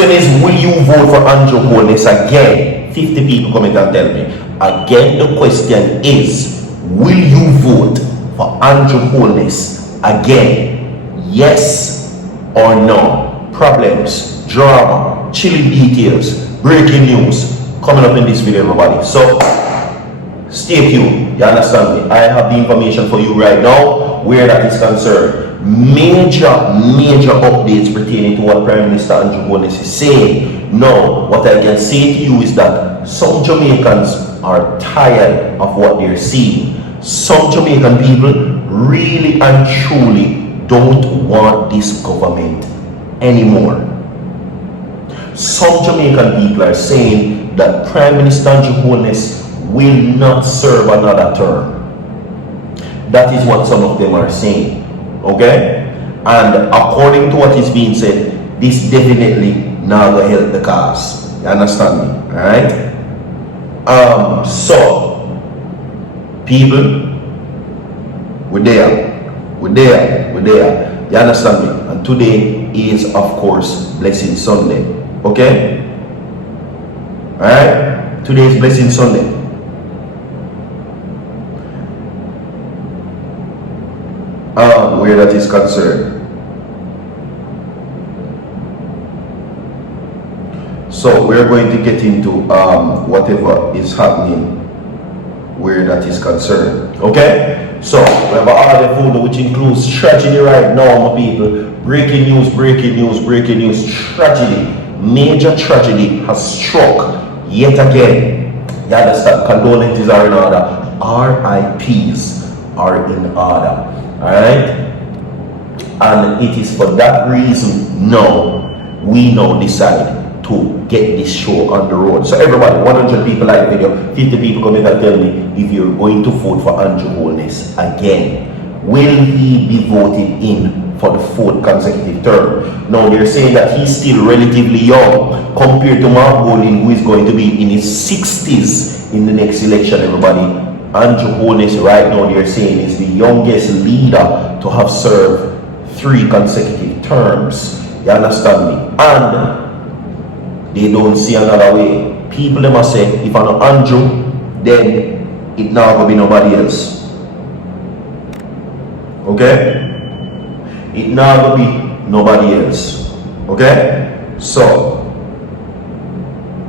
question is, will you vote for Andrew Holness again? 50 people comment and tell me. Again, the question is, will you vote for Andrew Holness again? Yes or no? Problems, drama, chilling details, breaking news coming up in this video, everybody. So stay tuned. You understand me? I have the information for you right now where that is concerned. Major updates pertaining to what Prime Minister Andrew Holness is saying. Now, what I can say to you is that some Jamaicans are tired of what they're seeing. Some Jamaican people really and truly don't want this government anymore. Some Jamaican people are saying that Prime Minister Andrew Holness will not serve another term. That is what some of them are saying. Okay? And according to what is being said, this definitely not gonna help the cause. You understand me? Alright? So people, we're there. You understand me? And today is, of course, Blessing Sunday. Okay? Alright? Today is Blessing Sunday. Where that is concerned. So we're going to get into whatever is happening where that is concerned. Okay? So we have all the food which includes tragedy right now, my people. Breaking news, tragedy. Major tragedy has struck yet again. You understand? Condolences are in order. RIPs are in order. Alright? And it is for that reason now we now decide to get this show on the road. So everybody, 100 people like the video, 50 people come in and tell me if you're going to vote for Andrew Holness again. Will he be voted in for the 4th consecutive term? Now they're saying that he's still relatively young compared to Mark Bolin, who is going to be in his 60s in the next election, everybody. Andrew Holness right now they're saying is the youngest leader to have served 3 consecutive terms. You understand me? And they don't see another way. People they must say, if I'm not Andrew, then it now will be nobody else. Okay? It now will be nobody else. Okay? So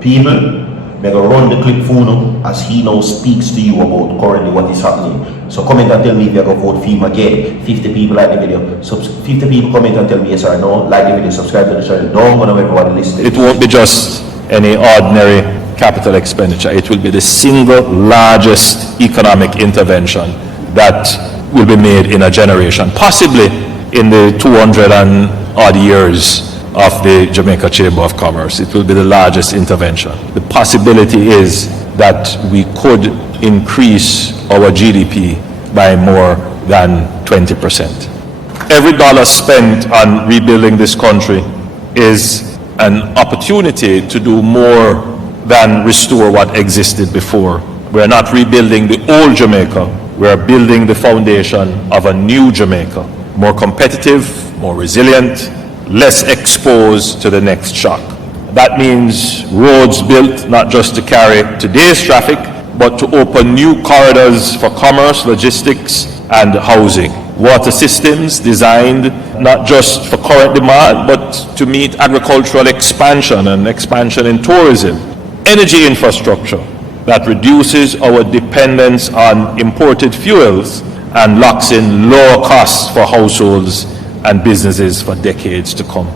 people, they're going to run the clip for you as he now speaks to you about currently what is happening. So comment and tell me if you're going to vote for him again. 50 people like the video. 50 people comment and tell me yes or no. Like the video, subscribe to the channel. Don't go to everybody listening. It won't be just any ordinary capital expenditure. It will be the single largest economic intervention that will be made in a generation. Possibly in the 200 and odd years of the Jamaica Chamber of Commerce. It will be the largest intervention. The possibility is that we could increase our GDP by more than 20%. Every dollar spent on rebuilding this country is an opportunity to do more than restore what existed before. We're not rebuilding the old Jamaica, we're building the foundation of a new Jamaica, more competitive, more resilient, less exposed to the next shock. That means roads built not just to carry today's traffic, but to open new corridors for commerce, logistics, and housing. Water systems designed not just for current demand, but to meet agricultural expansion and expansion in tourism. Energy infrastructure that reduces our dependence on imported fuels and locks in lower costs for households and businesses for decades to come.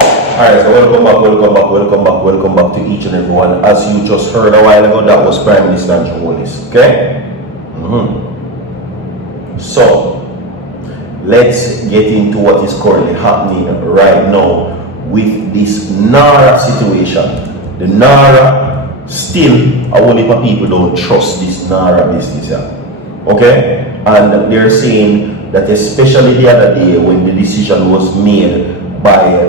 Alright, so welcome back to each and every one. As you just heard a while ago, that was Prime Minister Andrew Holness, okay? So, let's get into what is currently happening right now with this NaRRA situation. The NaRRA, still, a whole heap of people don't trust this NaRRA business, yeah? Okay? And they're saying that especially the other day when the decision was made by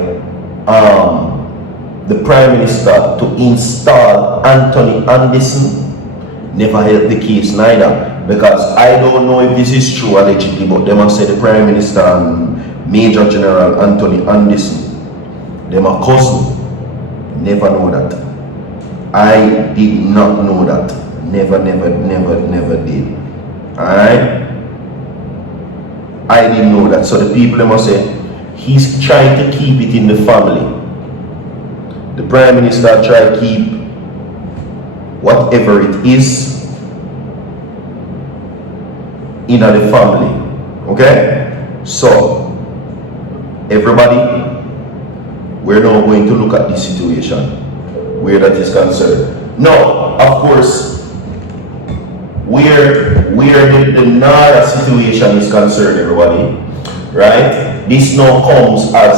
the Prime Minister to install Anthony Anderson, never helped the case neither. Because I don't know if this is true allegedly, but they must say the Prime Minister and Major General Anthony Anderson, they are cousin. Never know that. I did not know that. Never did. Alright? I didn't know that. So the people they must say, he's trying to keep it in the family. The Prime Minister try to keep whatever it is in the family. Okay? So, everybody, we're now going to look at this situation where that is concerned. Now, of course, where the NaRRA situation is concerned, everybody, right? This now comes as,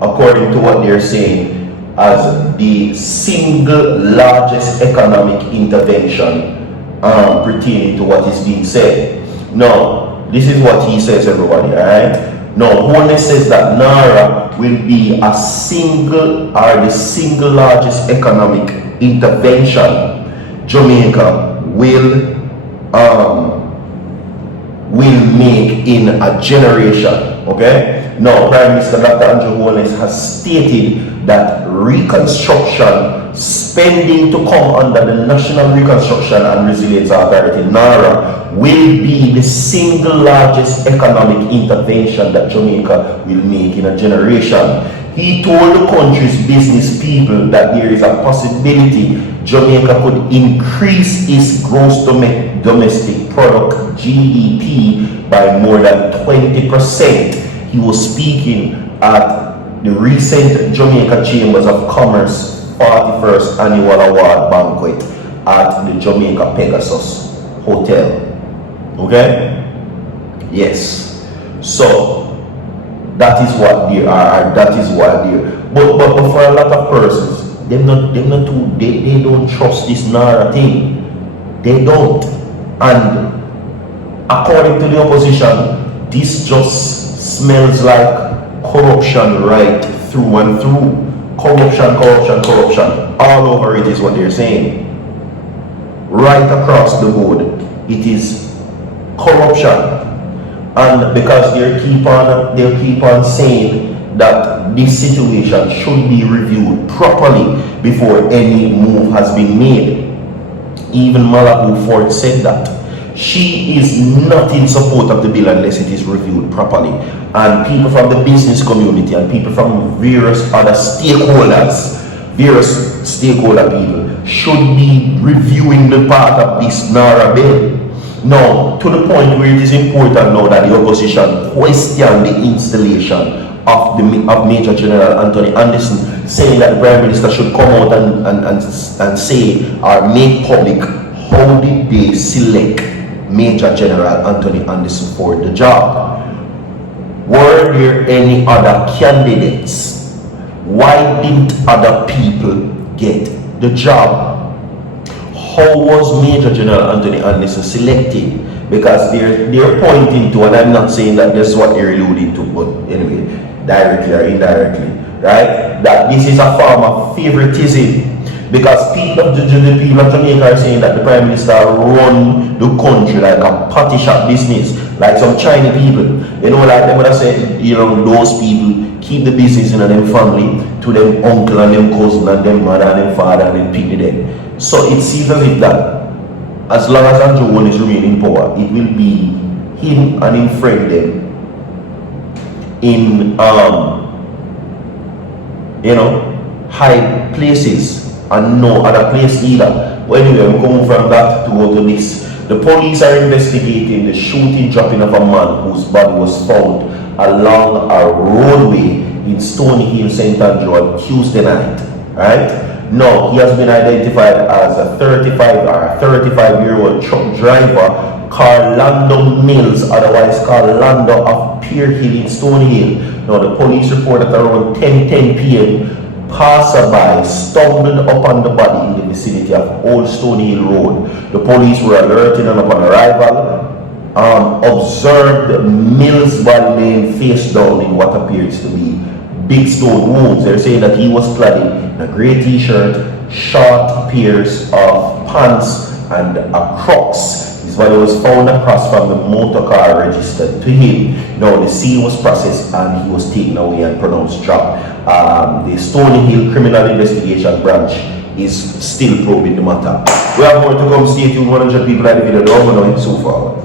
according to what they're saying, as the single largest economic intervention pertaining to what is being said. Now, this is what he says, everybody, alright? Now, Holness says that NaRRA will be the single largest economic intervention Jamaica will make in a generation. Okay? Now, Prime Minister Dr. Andrew Holness has stated that reconstruction spending to come under the National Reconstruction and Resilience Authority, NaRRA, will be the single largest economic intervention that Jamaica will make in a generation. He told the country's business people that there is a possibility Jamaica could increase its gross domestic product GDP by more than 20%. He was speaking at the recent Jamaica Chambers of Commerce 41st Annual Award Banquet at the Jamaica Pegasus Hotel. Okay? Yes. So, that is what they are, that is what they are. But for a lot of persons, they don't trust this NaRRA thing. They don't. And according to the opposition, this just smells like corruption right through and through. Corruption all over it is what they're saying. Right across the board, it is corruption. And because they'll keep on saying that this situation should be reviewed properly before any move has been made. Even Malabou Ford said that. She is not in support of the bill unless it is reviewed properly. And people from the business community and people from various other stakeholders, various stakeholder people, should be reviewing the part of this NaRRA bill. Now, to the point where it is important now that the opposition question the installation of Major General Anthony Anderson, saying that the Prime Minister should come out and say or make public how did they select Major General Anthony Anderson for the job. Were there any other candidates? Why didn't other people get the job? How was Major General Anthony Anderson selected? Because they're pointing to, and I'm not saying that this is what they're alluding to, but anyway, directly or indirectly, right? That this is a form of favoritism. Because the people of Jamaica are saying that the Prime Minister run the country like a potty shop business, like some Chinese people. You know, like they would have said, you know, those people keep the business in them family, to them uncle and them cousin and them mother and them father and them picnic them. So it seems as if that as long as Andrew Holness remain in power, it will be him and him friend them in you know, high places and no other place either. But anyway, I'm coming from that to go to this. The police are investigating the shooting dropping of a man whose body was found along a roadway in Stony Hill, St. Andrew on Tuesday night. Right? Now, he has been identified as a 35-year-old truck driver, Carlando Mills, otherwise called Lando of Pier Hill in Stony Hill. Now, the police report that around 10:10 p.m., passerby stumbled upon the body in the vicinity of Old Stony Hill Road. The police were alerted and upon arrival, observed Mills' body laying face down in what appears to be big stone wounds. They're saying that he was clad in a grey t-shirt, short pairs of pants, and a Crocs. His His body was found across from the motor car registered to him. Now the scene was processed and he was taken away and pronounced dropped. The Stony Hill Criminal Investigation Branch is still probing the matter. We have more to come. Stay tuned. 100 people at the video. Don't know it so far.